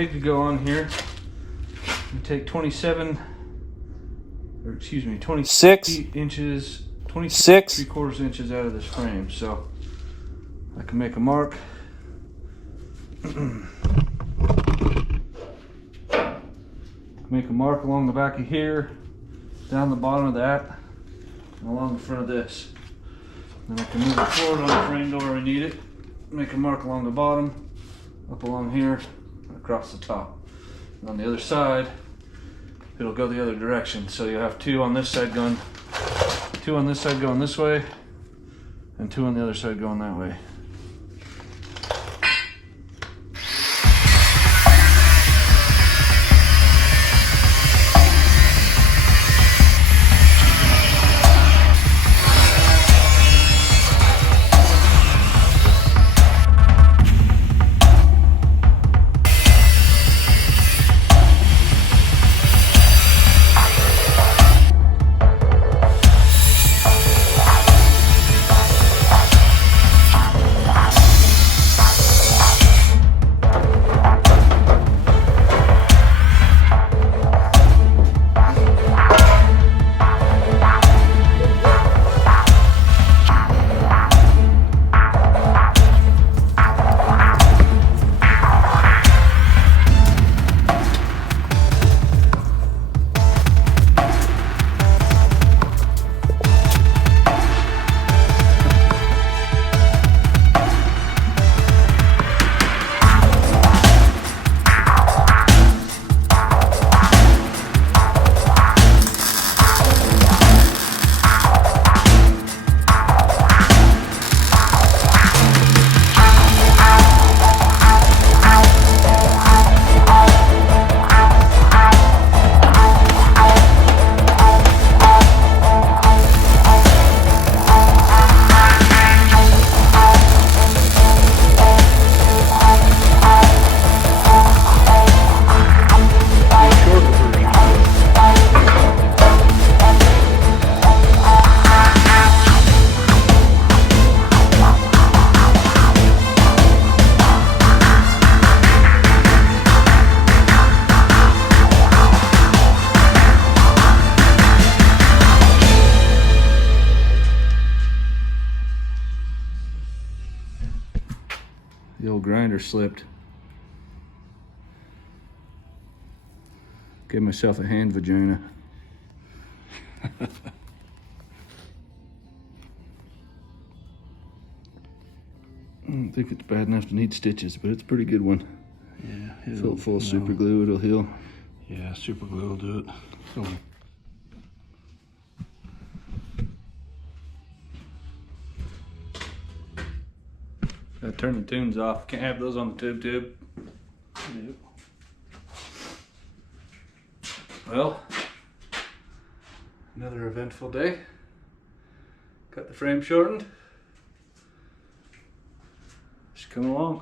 jig to go on here. You take 26 inches, 26 3/4 inches out of this frame. So I can make a mark. Make a mark along the back of here, down the bottom of that, and along the front of this. Then I can move it forward on the frame to where I need it. Make a mark along the bottom, up along here, and across the top. And on the other side, it'll go the other direction. So you'll have two on this side going this way, and two on the other side going that way. The old grinder slipped. Gave myself a hand vagina. I don't think it's bad enough to need stitches, but it's a pretty good one. Yeah. Fill it full of super glue, it'll heal. Yeah, super glue will do it. So, gotta turn the tunes off. Can't have those on the tube. yep. Well, another eventful day. Got the frame shortened. Just coming along.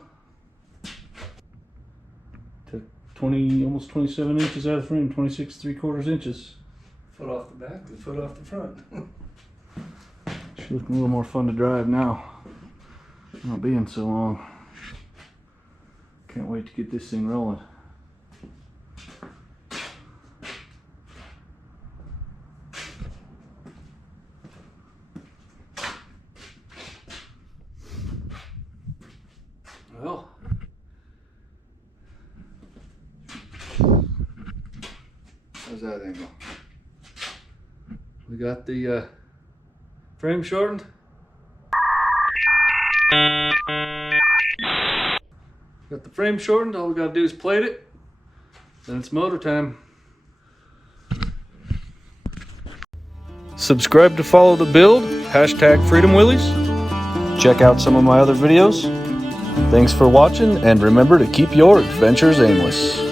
Took 20, almost 27 inches out of the frame, 26 3/4 inches. Foot off the back and foot off the front. She's looking a little more fun to drive now. Not being so long. Can't wait to get this thing rolling. Well, how's that angle? We got the frame shortened. Got the frame shortened, all we gotta do is plate it, then it's motor time. Subscribe to follow the build, #FreedomWillys. Check out some of my other videos. Thanks for watching, and remember to keep your adventures aimless.